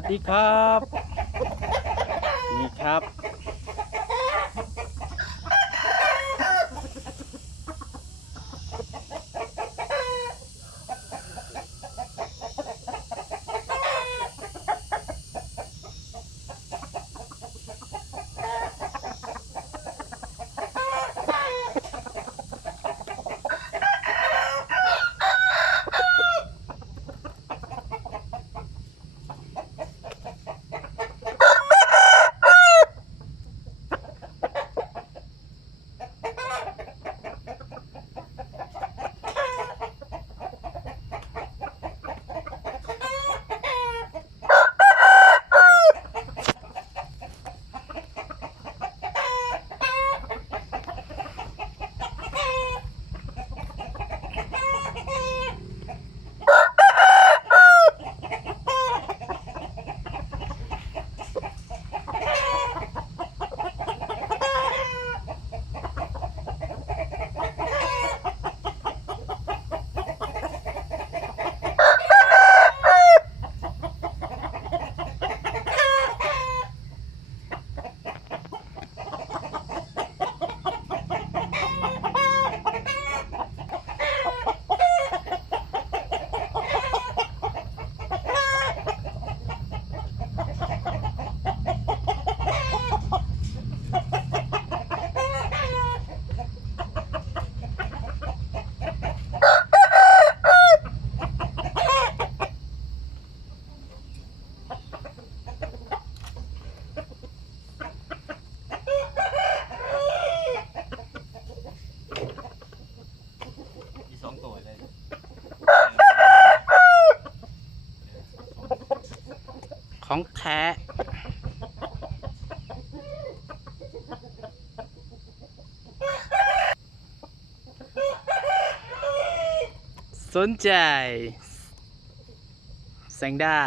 วัสดีครับ นี่ครับ มีสองตัวเลย ของแท้สนใจแสงได้